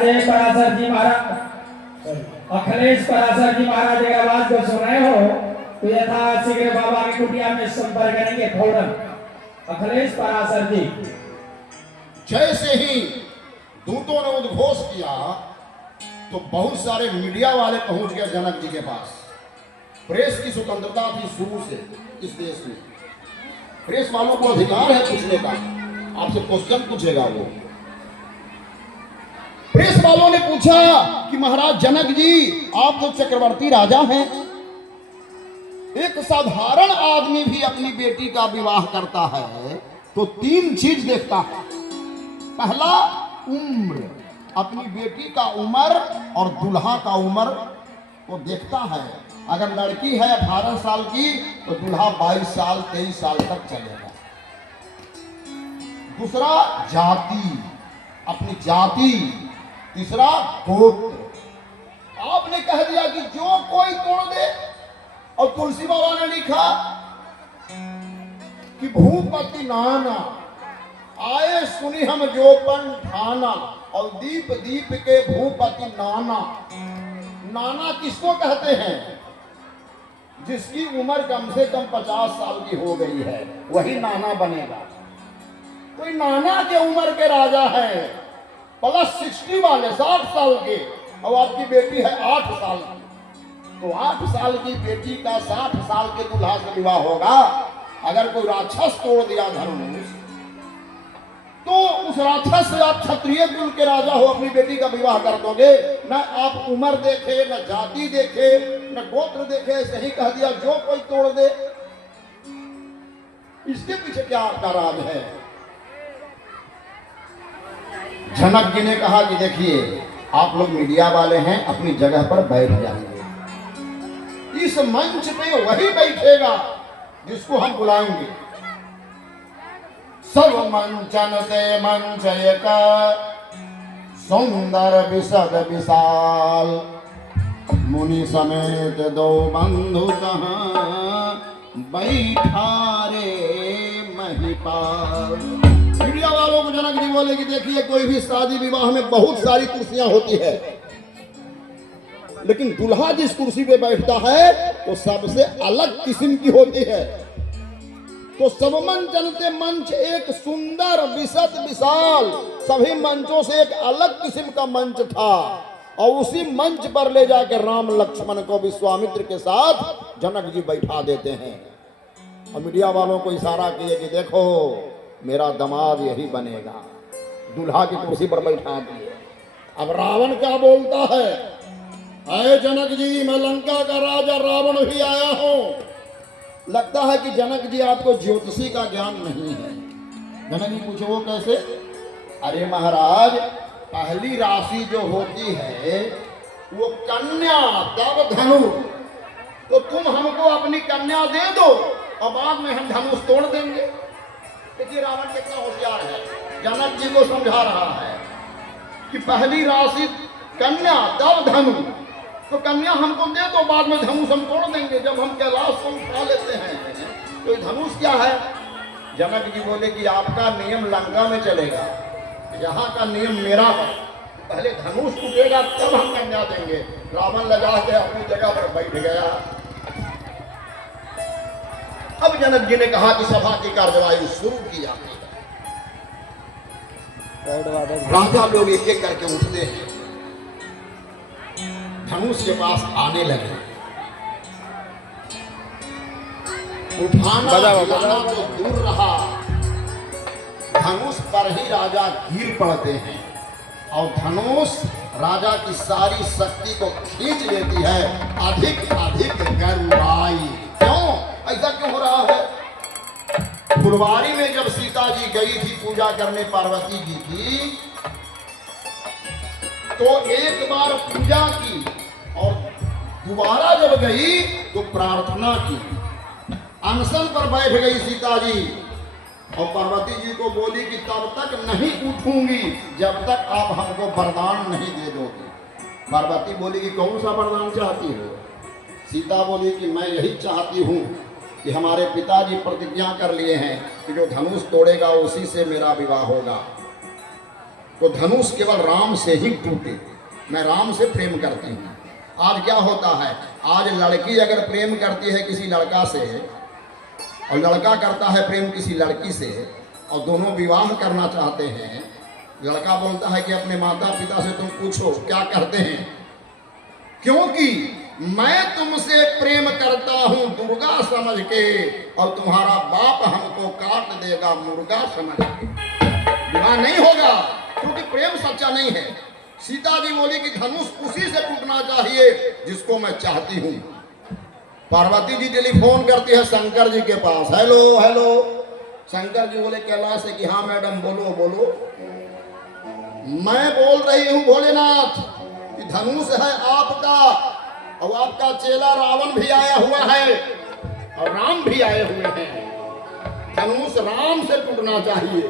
अजय पराशर जी महाराज, अखिलेश पराशर जी महाराज की आवाज को सुन रहे हो तो यथाशीघ्र बाबा की कुटिया में संपर्क करेंगे फौरन। अखिलेश पराशर जी। जैसे ही दूतों ने उद्घोष किया तो बहुत सारे मीडिया वाले पहुंच गए जनक जी के पास। प्रेस की स्वतंत्रता थी शुरू से इस देश में, प्रेस वालों को अधिकार है पूछने का, आपसे क्वेश्चन पूछेगा वो। प्रेस वालों ने पूछा कि महाराज जनक जी आप तो चक्रवर्ती राजा हैं, एक साधारण आदमी भी अपनी बेटी का विवाह करता है तो 3 चीज देखता है। पहला उम्र, अपनी बेटी का उम्र और दूल्हा का उम्र को देखता है। अगर लड़की है 18 साल की तो दूल्हा 22 साल 23 साल तक चलेगा। दूसरा जाति, अपनी जाति। तीसरा गोत्र। आपने कह दिया कि जो कोई तोड़ दे, और तुलसी बाबा ने लिखा कि भूपति नाना आए सुनी हम जो पन ठाना, और दीप दीप के भूपति नाना। नाना किसको कहते हैं? जिसकी उम्र कम से कम 50 साल की हो गई है वही नाना बनेगा। कोई नाना के उम्र के राजा है प्लस 60 वाले 60 साल के, और आपकी बेटी है 8 साल की, तो 8 साल की बेटी का 60 साल के दूल्हा से विवाह होगा। अगर कोई राक्षस तोड़ दिया धनुष तो उस राक्षस से आप क्षत्रिय कुल के राजा हो, अपनी बेटी का विवाह कर दोगे। न आप उम्र देखे, न जाति देखे, न गोत्र देखे, ऐसे ही कह दिया जो कोई तोड़ दे। इसके पीछे क्या आपका राज है? जनक जी ने कहा कि देखिए आप लोग मीडिया वाले हैं, अपनी जगह पर बैठ जाइए। इस मंच पे वही बैठेगा जिसको हम बुलाएंगे। सर्व मंचन ते मंच एक सुंदर विशद विशाल, मुनि समेत 2 बंधु कहाँ बैठा रे महिपाल। मीडिया वालों को जनक जी बोले कि देखिए कोई भी शादी विवाह में बहुत सारी कुर्सियां होती है, लेकिन दूल्हा जिस कुर्सी पे बैठता है वो सबसे अलग किस्म की होती है। तो सब मंचन ते मंच एक सुंदर विशद विशाल, सभी मंचों से एक अलग किस्म का मंच था, और उसी मंच पर ले जाकर राम लक्ष्मण को विश्वामित्र के साथ जनक जी बैठा देते हैं। और मीडिया वालों को इशारा किए कि देखो मेरा दामाद यही बनेगा, दूल्हा की कुर्सी पर बैठा दिए। अब रावण क्या बोलता है? अरे जनक जी मैं लंका का राजा रावण भी आया हूं। लगता है कि जनक जी आपको ज्योतिषी का ज्ञान नहीं है। जनक जी पूछे वो कैसे? अरे महाराज पहली राशि जो होती है वो कन्या तब धनु, तो तुम हमको अपनी कन्या दे दो और बाद में हम धनुष तोड़ देंगे। देखिए रावण कितना होशियार है, जनक जी को समझा रहा है कि पहली राशि कन्या तब धनु, तो कन्या हमको दे दो, बाद में धनुष हम तोड़ देंगे। जब हम कैलाश को उठा लेते हैं तो धनुष क्या है? जनक जी बोले कि आपका नियम लंका में चलेगा, यहाँ का नियम मेरा है। पहले धनुष टूटेगा तब हम कन्या देंगे। रावण लगा के अपनी जगह पर बैठ गया। अब जनक जी ने कहा कि सभा की कार्यवाही शुरू की जाती है। राजा लोग एक एक करके उठते हैं, धनुष के पास आने लगे। उठाना तो दूर रहा, धनुष पर ही राजा गिर पड़ते हैं, और धनुष राजा की सारी शक्ति को खींच लेती है। अधिक अधिक गरुड़ाई। क्यों ऐसा क्यों हो रहा है? फुलवारी में जब सीता जी गई थी पूजा करने पार्वती जी की, तो एक बार पूजा की और दोबारा जब गई तो प्रार्थना की। अनशन पर बैठ गई सीता जी और पार्वती जी को बोली कि तब तक नहीं उठूंगी जब तक आप हमको वरदान नहीं दे दोगे। पार्वती बोली कि कौन सा वरदान चाहती हो? सीता बोली कि मैं यही चाहती हूँ कि हमारे पिताजी प्रतिज्ञा कर लिए हैं कि जो धनुष तोड़ेगा उसी से मेरा विवाह होगा। तो धनुष केवल राम से ही टूटे। मैं राम से प्रेम करती हूँ। आज क्या होता है, आज लड़की अगर प्रेम करती है किसी लड़का से और लड़का करता है प्रेम किसी लड़की से और दोनों विवाह करना चाहते हैं, लड़का बोलता है कि अपने माता पिता से तुम पूछो क्या कहते हैं, क्योंकि मैं तुमसे प्रेम करता हूं दुर्गा समझ के और तुम्हारा बाप हमको काट देगा मुर्गा समझ के। विवाह नहीं होगा क्योंकि प्रेम सच्चा नहीं है। सीता जी बोली कि धनुष उसी से टूटना चाहिए जिसको मैं चाहती हूं। पार्वती जी टेलीफोन करती है शंकर जी के पास, हेलो हेलो। शंकर जी बोले कैलाश से कि हाँ मैडम बोलो बोलो। मैं बोल रही हूं भोलेनाथ कि धनुष है आपका और आपका चेला रावण भी आया हुआ है और राम भी आए हुए हैं। धनुष राम से टूटना चाहिए।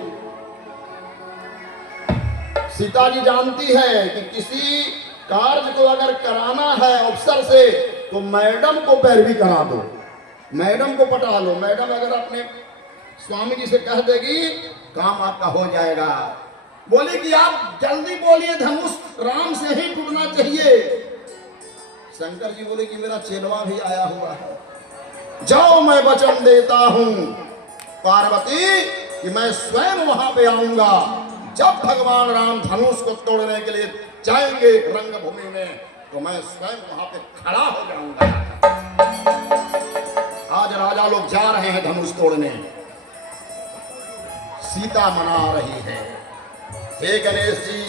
सीता जी जानती है कि किसी कार्य को अगर कराना है अफसर से तो मैडम को पैरवी करा दो, मैडम को पटा लो। मैडम अगर अपने स्वामी जी से कह देगी काम आपका हो जाएगा। बोली कि आप जल्दी बोलिए धनुष राम से ही टूटना चाहिए। शंकर जी बोले कि मेरा चेलवा भी आया हुआ है, जाओ मैं वचन देता हूं पार्वती कि मैं स्वयं वहां पे आऊंगा। जब भगवान राम धनुष को तोड़ने के लिए जाएंगे रंगभूमि में तो मैं स्वयं वहां पे खड़ा हो जाऊंगा। आज राजा लोग जा रहे हैं धनुष तोड़ने, सीता मना रही है, हे गणेश जी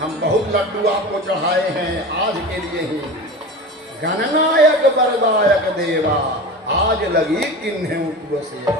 हम बहुत लड्डू आपको चढ़ाए हैं आज के लिए ही। गणनायक वरदायक देवा आज लगी किन्हें सेवा।